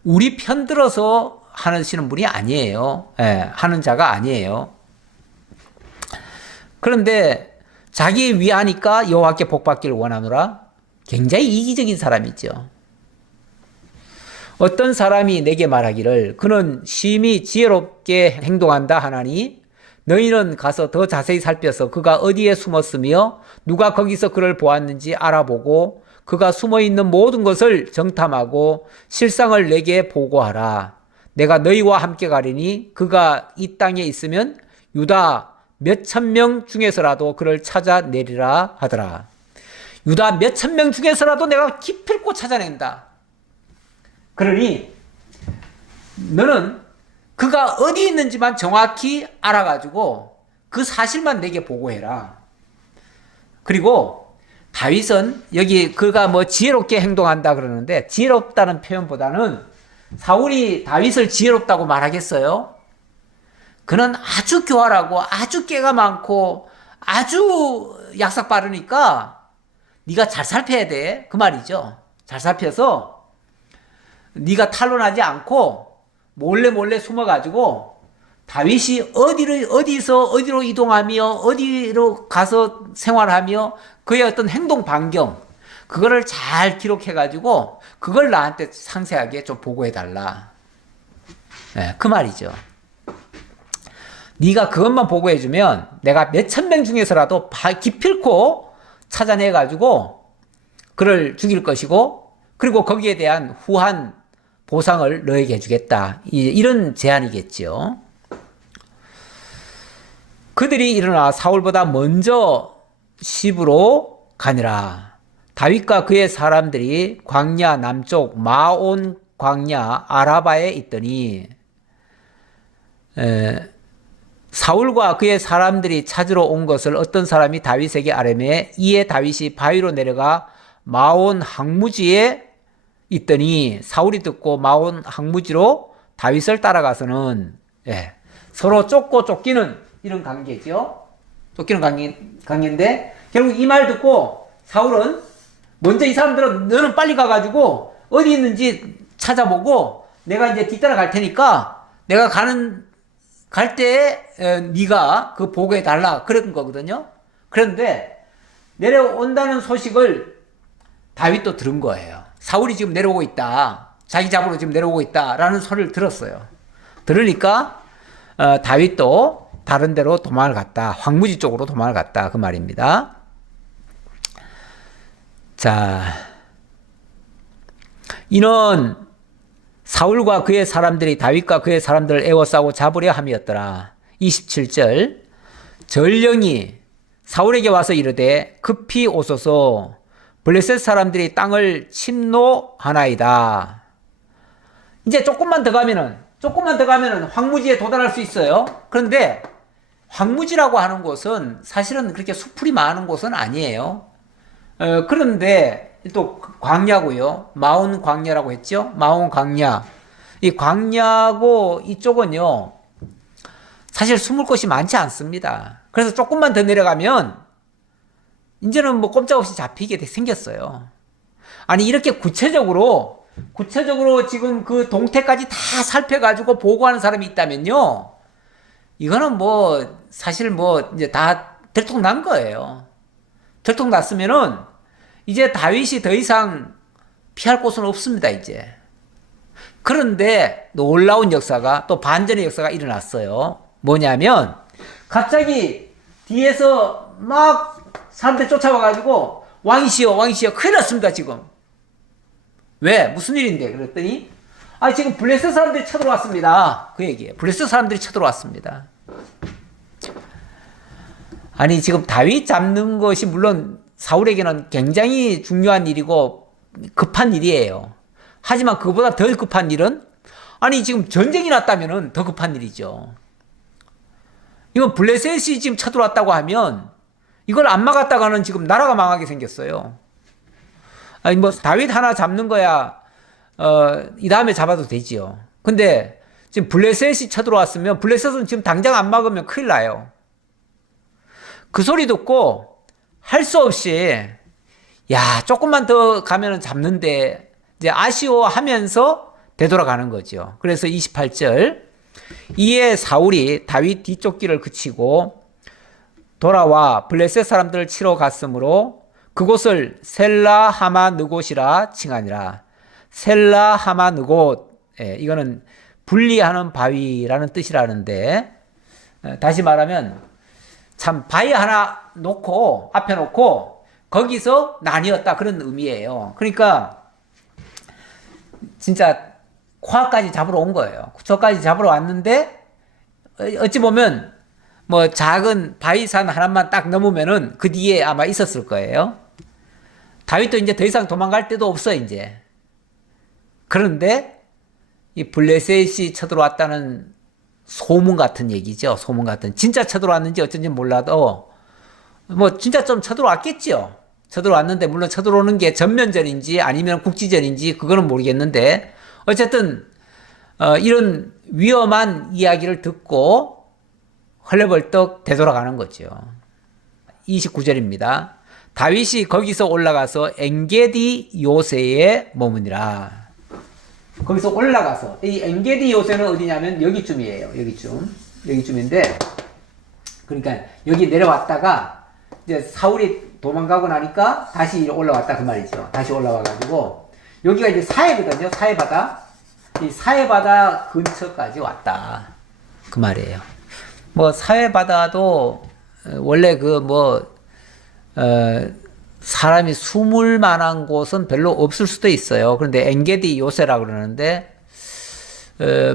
우리 편 들어서 하시는 분이 아니에요. 하는 자가 아니에요. 그런데 자기 위하니까 여호와께 복받기를 원하노라. 굉장히 이기적인 사람이죠. 어떤 사람이 내게 말하기를 그는 심히 지혜롭게 행동한다 하나니 너희는 가서 더 자세히 살펴서 그가 어디에 숨었으며 누가 거기서 그를 보았는지 알아보고 그가 숨어있는 모든 것을 정탐하고 실상을 내게 보고하라. 내가 너희와 함께 가리니 그가 이 땅에 있으면 유다 몇천 명 중에서라도 그를 찾아내리라 하더라. 유다 몇천 명 중에서라도 내가 기필코 찾아낸다. 그러니 너는 그가 어디 있는지만 정확히 알아가지고 그 사실만 내게 보고해라. 그리고 다윗은 여기 그가 뭐 지혜롭게 행동한다 그러는데 지혜롭다는 표현보다는 사울이 다윗을 지혜롭다고 말하겠어요? 그는 아주 교활하고 아주 깨가 많고 아주 약삭 빠르니까 네가 잘 살펴야 돼. 그 말이죠. 잘 살펴서 네가 탄로나지 않고 몰래 숨어가지고 다윗이 어디로 이동하며 어디로 가서 생활하며 그의 어떤 행동 반경 그거를 잘 기록해가지고 그걸 나한테 상세하게 좀 보고해달라. 네, 그 말이죠. 네가 그것만 보고해주면 내가 몇천 명 중에서라도 기필코 찾아내가지고 그를 죽일 것이고 그리고 거기에 대한 후한 보상을 너에게 해주겠다. 이런 제안이겠죠. 그들이 일어나 사울보다 먼저 시브로 가니라. 다윗과 그의 사람들이 광야 남쪽 마온 광야 아라바에 있더니 사울과 그의 사람들이 찾으러 온 것을 어떤 사람이 다윗에게 아뢰매 이에 다윗이 바위로 내려가 마온 항무지에 있더니 사울이 듣고 마온 항무지로 다윗을 따라가서는 서로 쫓고 쫓기는 이런 관계죠. 쫓기는 관계인데 결국 이 말 듣고 사울은 먼저 이 사람들은 너는 빨리 가가지고 어디 있는지 찾아보고 내가 이제 뒤따라 갈 테니까 내가 갈 때에 네가 그 보고해 달라 그런 거거든요. 그런데 내려온다는 소식을 다윗도 들은 거예요. 사울이 지금 내려오고 있다. 자기 잡으러 지금 내려오고 있다라는 소리를 들었어요. 들으니까 다윗도 다른 데로 도망을 갔다. 황무지 쪽으로 도망을 갔다. 그 말입니다. 자, 이는 사울과 그의 사람들이 다윗과 그의 사람들을 에워싸고 잡으려 함이었더라. 27절 전령이 사울에게 와서 이르되 급히 오소서 블레셋 사람들이 땅을 침노하나이다. 이제 조금만 더 가면은 황무지에 도달할 수 있어요. 그런데 황무지라고 하는 곳은 사실은 그렇게 수풀이 많은 곳은 아니에요. 그런데 또 광야고요. 마온 광야라고 했죠. 마온 광야. 이 광야고 이쪽은요. 사실 숨을 곳이 많지 않습니다. 그래서 조금만 더 내려가면 이제는 뭐 꼼짝없이 잡히게 생겼어요. 아니 이렇게 구체적으로 지금 그 동태까지 다 살펴가지고 보고하는 사람이 있다면요. 이거는 뭐 사실 뭐 이제 다 들통난 거예요. 들통났으면은 이제 다윗이 더 이상 피할 곳은 없습니다, 이제. 그런데 놀라운 역사가 또 반전의 역사가 일어났어요. 뭐냐면 갑자기 뒤에서 막 사람들 쫓아와가지고 왕이시여 큰일 났습니다, 지금. 왜? 무슨 일인데? 그랬더니 지금 블레셋 사람들이 쳐들어왔습니다. 그 얘기예요. 블레셋 사람들이 쳐들어왔습니다. 아니 지금 다윗 잡는 것이 물론 사울에게는 굉장히 중요한 일이고 급한 일이에요. 하지만 그보다 더 급한 일은 지금 전쟁이 났다면 더 급한 일이죠. 이건 블레셋이 지금 쳐들어왔다고 하면 이걸 안 막았다가는 지금 나라가 망하게 생겼어요. 뭐 다윗 하나 잡는 거야 이 다음에 잡아도 되지요. 근데 지금 블레셋이 쳐들어왔으면 블레셋은 지금 당장 안 막으면 큰일 나요. 그 소리 듣고 할 수 없이 조금만 더 가면 잡는데 이제 아쉬워하면서 되돌아가는 거죠. 그래서 28절 이에 사울이 다윗 뒤쪽 길을 그치고 돌아와 블레셋 사람들을 치러 갔으므로 그곳을 셀라하마느곳이라 칭하니라. 셀라하마느곳 이거는 분리하는 바위라는 뜻이라는데 다시 말하면 참 바위 하나 앞에 놓고 거기서 나뉘었다 그런 의미예요. 그러니까 진짜 코앞까지 잡으러 온 거예요. 저까지 잡으러 왔는데 어찌 보면 뭐 작은 바위산 하나만 딱 넘으면은 그 뒤에 아마 있었을 거예요. 다윗도 이제 더 이상 도망갈 데도 없어 이제. 그런데 이 블레셋이 쳐들어왔다는 소문 같은 얘기죠. 소문 같은. 진짜 쳐들어왔는지 어쩐지 몰라도 뭐 진짜 좀 쳐들어왔겠죠. 쳐들어왔는데 물론 쳐들어오는 게 전면전인지 아니면 국지전인지 그거는 모르겠는데 어쨌든 이런 위험한 이야기를 듣고 헐레벌떡 되돌아가는 거죠. 29절입니다. 다윗이 거기서 올라가서 엔게디 요새에 머무니라. 거기서 올라가서, 이 엔게디 요새는 어디냐면 여기쯤이에요. 여기쯤인데, 그러니까 여기 내려왔다가 이제 사울이 도망가고 나니까 다시 올라왔다 그 말이죠. 다시 올라와가지고 여기가 이제 사해거든요. 사해바다. 이 사해바다 근처까지 왔다 그 말이에요. 뭐 사해바다도 원래 사람이 숨을 만한 곳은 별로 없을 수도 있어요. 그런데 엔게디 요새라고 그러는데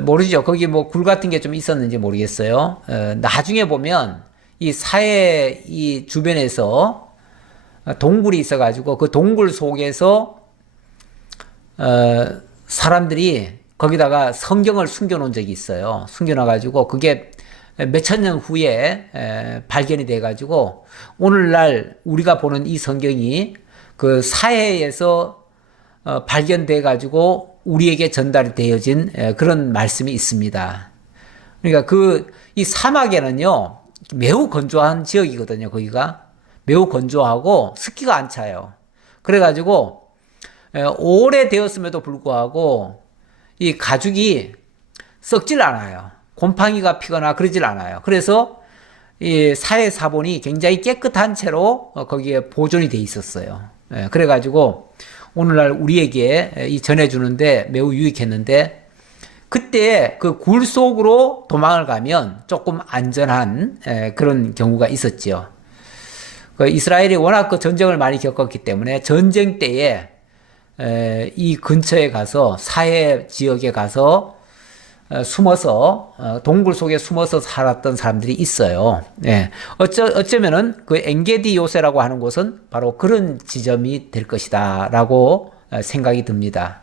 모르죠. 거기 뭐 굴 같은 게 좀 있었는지 모르겠어요. 나중에 보면 이 사해 이 주변에서 동굴이 있어가지고 그 동굴 속에서 사람들이 거기다가 성경을 숨겨놓은 적이 있어요. 숨겨놔가지고 그게 몇천 년 후에 발견이 돼가지고 오늘날 우리가 보는 이 성경이 그 사해에서 발견돼가지고 우리에게 전달이 되어진 그런 말씀이 있습니다. 그러니까 이 사막에는요 매우 건조한 지역이거든요. 거기가 매우 건조하고 습기가 안 차요. 그래가지고 오래되었음에도 불구하고 이 가죽이 썩질 않아요. 곰팡이가 피거나 그러질 않아요. 그래서 이 사해 사본이 굉장히 깨끗한 채로 거기에 보존이 돼 있었어요. 그래가지고 오늘날 우리에게 이 전해주는데 매우 유익했는데, 그때 그 굴 속으로 도망을 가면 조금 안전한 그런 경우가 있었죠. 그 이스라엘이 워낙 그 전쟁을 많이 겪었기 때문에 전쟁 때에 이 근처에 가서 사해 지역에 가서 숨어서 동굴 속에 숨어서 살았던 사람들이 있어요. 어쩌면은 그 엔게디 요새라고 하는 곳은 바로 그런 지점이 될 것이다라고 생각이 듭니다.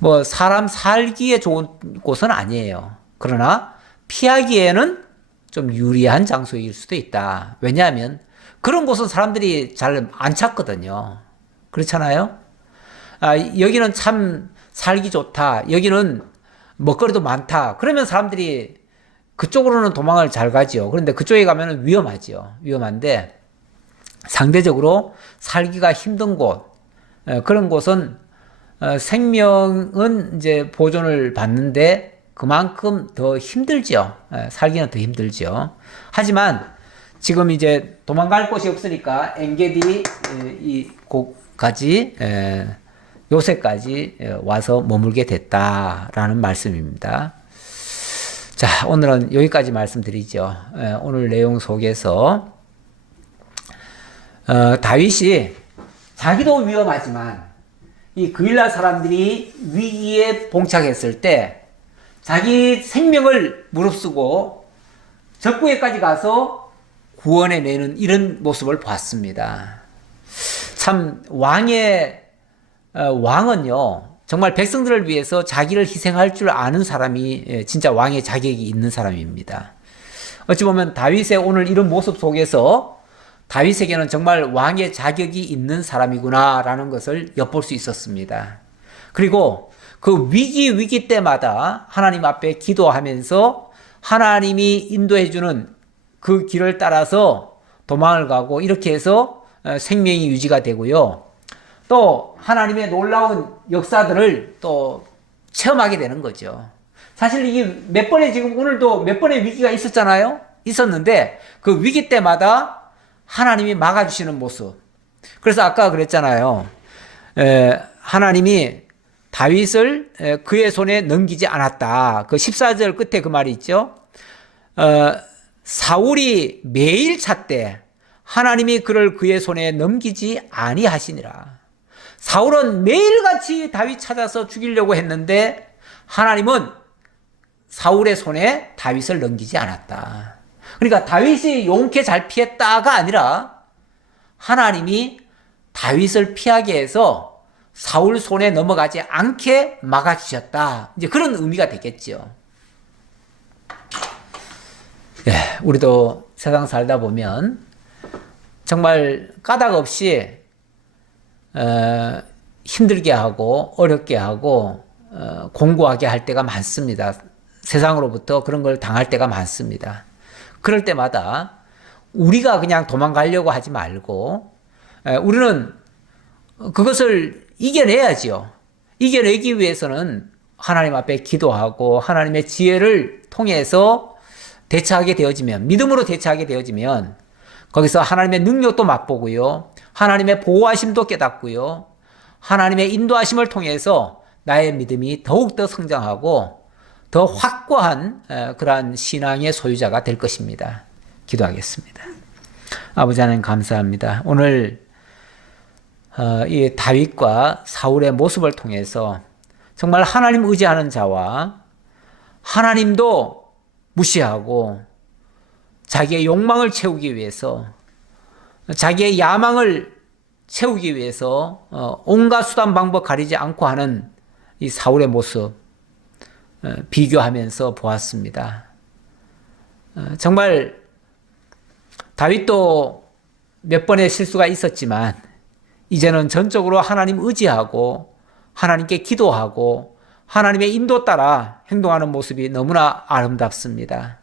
뭐 사람 살기에 좋은 곳은 아니에요. 그러나 피하기에는 좀 유리한 장소일 수도 있다. 왜냐하면 그런 곳은 사람들이 잘 안 찾거든요. 그렇잖아요? 여기는 참 살기 좋다. 여기는 먹거리도 많다. 그러면 사람들이 그쪽으로는 도망을 잘 가죠. 그런데 그쪽에 가면 위험하죠. 위험한데 상대적으로 살기가 힘든 곳, 그런 곳은 생명은 이제 보존을 받는데 그만큼 더 힘들죠. 살기는 더 힘들죠. 하지만 지금 이제 도망갈 곳이 없으니까 엔게디 이 곳까지 요새까지 와서 머물게 됐다라는 말씀입니다. 자, 오늘은 여기까지 말씀드리죠. 오늘 내용 속에서 다윗이 자기도 위험하지만 이 그일라 사람들이 위기에 봉착했을 때 자기 생명을 무릅쓰고 적구에까지 가서 구원해내는 이런 모습을 봤습니다. 참 왕은요 정말 백성들을 위해서 자기를 희생할 줄 아는 사람이 진짜 왕의 자격이 있는 사람입니다. 어찌 보면 다윗의 오늘 이런 모습 속에서 다윗에게는 정말 왕의 자격이 있는 사람이구나라는 것을 엿볼 수 있었습니다. 그리고 그 위기 때마다 하나님 앞에 기도하면서 하나님이 인도해주는 그 길을 따라서 도망을 가고 이렇게 해서 생명이 유지가 되고요. 또 하나님의 놀라운 역사들을 또 체험하게 되는 거죠. 사실 이게 몇 번의 지금 오늘도 몇 번의 위기가 있었잖아요. 있었는데 그 위기 때마다 하나님이 막아주시는 모습. 그래서 아까 그랬잖아요. 하나님이 다윗을 그의 손에 넘기지 않았다. 그 14절 끝에 그 말이 있죠. 사울이 매일 찾되 하나님이 그를 그의 손에 넘기지 아니하시니라. 사울은 매일같이 다윗 찾아서 죽이려고 했는데 하나님은 사울의 손에 다윗을 넘기지 않았다. 그러니까 다윗이 용케 잘 피했다가 아니라 하나님이 다윗을 피하게 해서 사울 손에 넘어가지 않게 막아주셨다. 이제 그런 의미가 되겠죠. 우리도 세상 살다 보면 정말 까닭 없이 힘들게 하고 어렵게 하고 공고하게 할 때가 많습니다. 세상으로부터 그런 걸 당할 때가 많습니다. 그럴 때마다 우리가 그냥 도망가려고 하지 말고 우리는 그것을 이겨내야지요. 이겨내기 위해서는 하나님 앞에 기도하고 하나님의 지혜를 통해서 대처하게 되어지면, 믿음으로 대처하게 되어지면 거기서 하나님의 능력도 맛보고요, 하나님의 보호하심도 깨닫고요, 하나님의 인도하심을 통해서 나의 믿음이 더욱더 성장하고 더 확고한 그러한 신앙의 소유자가 될 것입니다. 기도하겠습니다. 아버지 하나님 감사합니다. 오늘 이 다윗과 사울의 모습을 통해서 정말 하나님 의지하는 자와 하나님도 무시하고 자기의 욕망을 채우기 위해서, 자기의 야망을 채우기 위해서 온갖 수단 방법 가리지 않고 하는 이 사울의 모습 비교하면서 보았습니다. 정말 다윗도 몇 번의 실수가 있었지만 이제는 전적으로 하나님 의지하고 하나님께 기도하고 하나님의 인도 따라 행동하는 모습이 너무나 아름답습니다.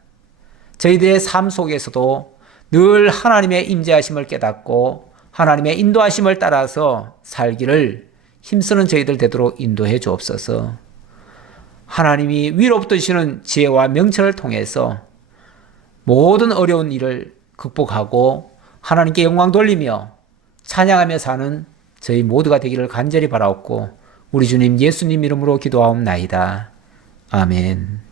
저희들의 삶 속에서도 늘 하나님의 임재하심을 깨닫고 하나님의 인도하심을 따라서 살기를 힘쓰는 저희들 되도록 인도해 주옵소서. 하나님이 위로부터 주시는 지혜와 명철을 통해서 모든 어려운 일을 극복하고 하나님께 영광 돌리며 찬양하며 사는 저희 모두가 되기를 간절히 바라옵고 우리 주님 예수님 이름으로 기도하옵나이다. 아멘.